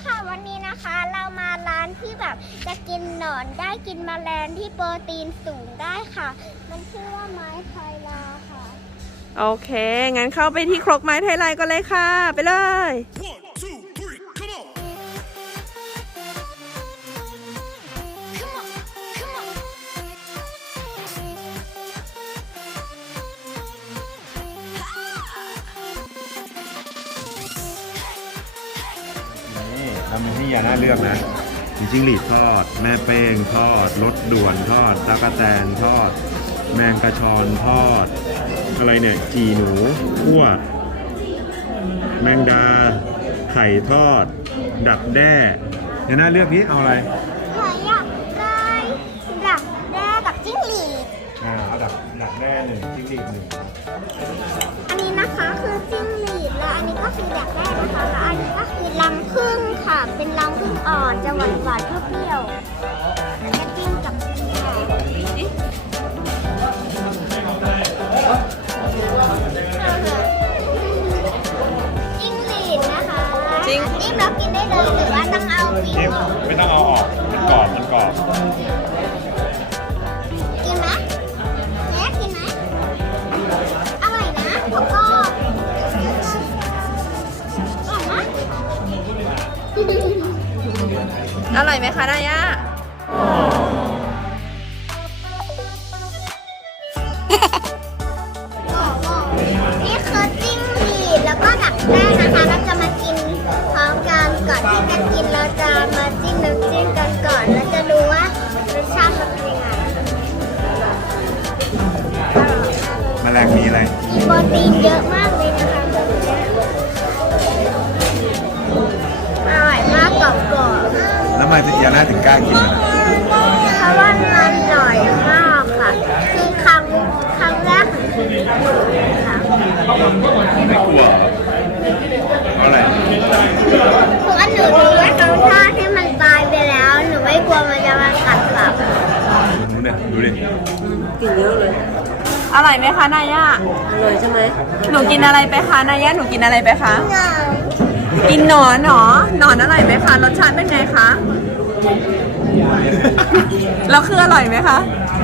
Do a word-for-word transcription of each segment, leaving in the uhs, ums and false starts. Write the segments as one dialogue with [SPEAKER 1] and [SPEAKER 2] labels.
[SPEAKER 1] ค่ะวันนี้นะคะเรามาร้านที่แบบจะกินหนอนได้กินแมลงที่โปรตีนสูงได้ค่ะมันชื่อว่าไม้ไทลาค่ะ
[SPEAKER 2] โอเคงั้นเข้าไปที่ครกไม้ไทยไลน์ก็เลยค่ะไปเลย
[SPEAKER 3] One, two, three, come on!
[SPEAKER 1] Come on, come on.
[SPEAKER 4] นี่เรามีให้ยาน่าเลือกนะมีจิ้งหรีดทอด แม่เป้งทอดรสด่วนทอดตะกะแตนทอด แมงกระชอนทอด อะไรเนี่ยจีหนูคั่วแมงดา ไข่ทอด ดักแด้ยาน่าเลือกนี้เอาอะไร
[SPEAKER 1] หอยอยากได้ดักแด้กับจิ้งหรีด
[SPEAKER 4] อ่าเอาดักดักแด้หนึ่งจิ้งหรีดหนึ่ง
[SPEAKER 1] อันนี้นะคะคือจิ้งหรีดและอันนี้ก็คือดักแด้นะคะและอันนี้ก็คือรังผึ้งค่ะเป็นรังผึ้งอ่อนจะหวานหวานๆเปรี้ยวๆแล้วก็จิ้มกับจิ้งหรีดจิ้งหรีดนะคะ
[SPEAKER 2] จิ้ง
[SPEAKER 1] จิ้มแล้วกินได้เลยหรือว่าต้องเอาฟิว
[SPEAKER 4] นี่
[SPEAKER 1] ออก
[SPEAKER 4] ไม่ต้องเอาออกมันกรอบมันกรอบ
[SPEAKER 1] กินไหมแม่กินไหมอร่อยนะแล้วก็อร่อยนะ
[SPEAKER 2] อร่อยไหมคะนายา
[SPEAKER 1] นี่คือจิ้งหรีดแล้วก็ดักแด้นะคะเราจะมากินพร้อมกันก่อนที่จะกินเราจะมาจิ้มน้ำจิ้มกันก่อนแล้วจะดูว่ารสชาติมันเป็นยังไง
[SPEAKER 4] แมลงมีอะไร
[SPEAKER 1] มีโปรตีนเยอะมากเลยนะคะอร่อยมากกรอบๆ
[SPEAKER 4] แล้วทำไมยาน่าถึงกล้ากินมันอะ
[SPEAKER 1] เพราะว่ามันอร่อยมากค่ะ คือครั้งครั้งแรกของชีวิตหนูเลยค่ะ
[SPEAKER 4] ไม่กลัวเหรอเพราะอะไร
[SPEAKER 1] เพราะว่าหนูรู้ว่าเขาทอดให้มันตายไปแล้ว หนูไม่กลัวมันจะมากัดกลับ
[SPEAKER 4] ดูดิดูดิ
[SPEAKER 5] กินเยอะเลย
[SPEAKER 2] อร่อยไหมคะนายา
[SPEAKER 5] อร่อยใช่ไหม
[SPEAKER 2] หนูกินอะไรไปคะนายาหนูกินอะไรไปคะ
[SPEAKER 1] เงา
[SPEAKER 2] กินหนอนเหรอหนอนอร่อยไหมคะรสชาติเป็นไงคะแล้วคืออร่อยไหมคะ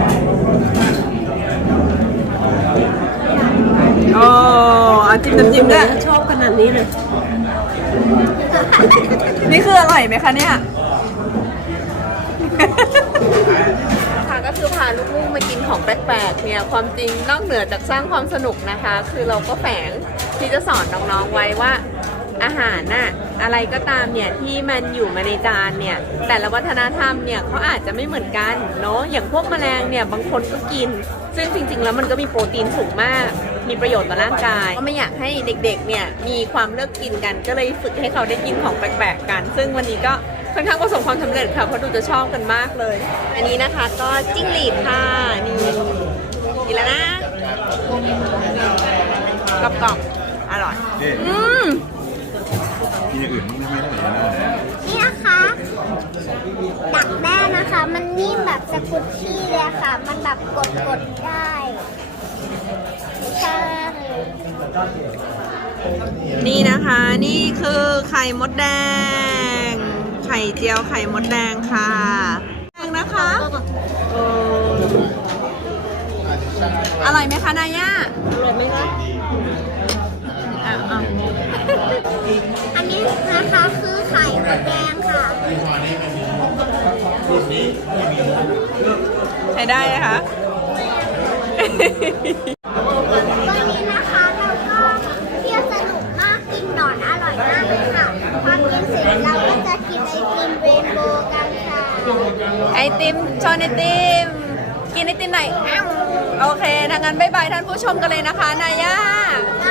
[SPEAKER 2] โอ้เอาจิ้มน้ำจิ้มด้วย
[SPEAKER 5] ชอบขนาดนี้เลย
[SPEAKER 2] นี่คืออร่อยไหมคะเนี่ย ค่ะก็คือพาลูกๆมากินของแปลกๆเนี่ยความจริงนอกเหนือจากสร้างความสนุกนะคะ คือเราก็แฝงที่จะสอนน้องๆไว้ว่าอาหารน่ะอะไรก็ตามเนี่ยที่มันอยู่มาในจานเนี่ยแต่ละวัฒนธรรมเนี่ยเขาอาจจะไม่เหมือนกันเนาะอย่างพวกแมลงเนี่ยบางคนก็กิน ซึ่งจริงๆแล้วมันก็มีโปรตีนสูงมาก มีประโยชน์ต่อร่างกายก็ไม่อยากให้เด็กๆเนี่ยมีความเลิกกินกันก็เลยฝึกให้เขาได้กินของแปลกๆกัน ซึ่งวันนี้ก็ค่อนข้างประสบความสำเร็จค่ะเพราะดูจะชอบกันมากเลย อันนี้นะคะก็จิ้งหรีดค่ะนี่กินแล้วนะกรอบๆอร่อย
[SPEAKER 4] นี่
[SPEAKER 2] อืม
[SPEAKER 4] กินอย่างอื่นบ้างได้ไหมได้ไหมยาน่า
[SPEAKER 1] นี่นะคะดักแด้นะคะ มันนิ่มแบบสกุชชี่เลยค่ะ มันแบบกดกดๆได้ใช่
[SPEAKER 2] นี่นะคะนี่คือไข่มดแดง ไข่เจียวไข่มดแดงค่ะแดงนะคะอร่อยไหมคะนายา
[SPEAKER 5] อร่อยไหมคะ
[SPEAKER 2] อ่ะอ่ะ
[SPEAKER 1] อันนี้นะคะคือไข่มดแดงค่ะ
[SPEAKER 2] ใช้ได้นะคะ
[SPEAKER 1] วันนี้นะคะเราก็เที่ยวสนุกมากกินหนอนอร่อยมากเลยค่ะพอกินเสร็จเราก็จะกินไอติมเรนโบว์กันค่ะ
[SPEAKER 2] ไอติมชนไอติมกินไอติมหน่อยอ้าวโอเคถ้างั้นบ๊ายบายท่านผู้ชมกันเลยนะคะนายา
[SPEAKER 1] บ๊าย